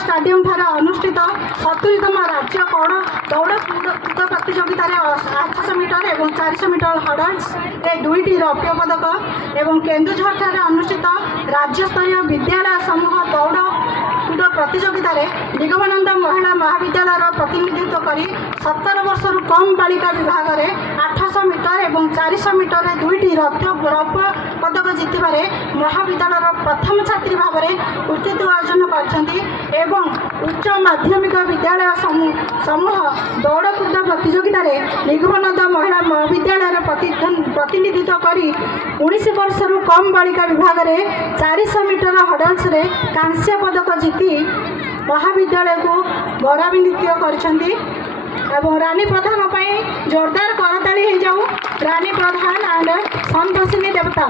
Stadium ठारे अनुष्ठित 70तम राज्य दौड़ कूद प्रतियोगितार 800 मीटर और 400 मीटर हर्डल्स ए दुईटी रौप्य पदक और केन्दुझर ठारे अनुष्ठित राज्यस्तरीय विद्यालय समूह दौड़ कूद प्रतियोगितार निगमानंद महिला महाविद्यालय प्रतिनिधित्व कर 17 वर्ष कम बालिका विभाग में 800 मीटर और 400 मीटर दुईटी रौप्य पदक जितबार महाविद्यालय प्रथम छात्री भाव में कृतित्व अर्जन कर उच्च माध्यमिक विद्यालय समूह दौड़ कूद प्रतियोगिता निगमानंद महिला महाविद्यालय प्रतिनिधित्व कर 19 वर्ष कम बालिका विभाग में 400 मीटर हर्डल्स रे कांस्य पदक जीति महाविद्यालय को गौरवान्वित कर रानी प्रधान जोरदार करताली हो जाऊ रानी प्रधान एंड संतोषिनी देवता।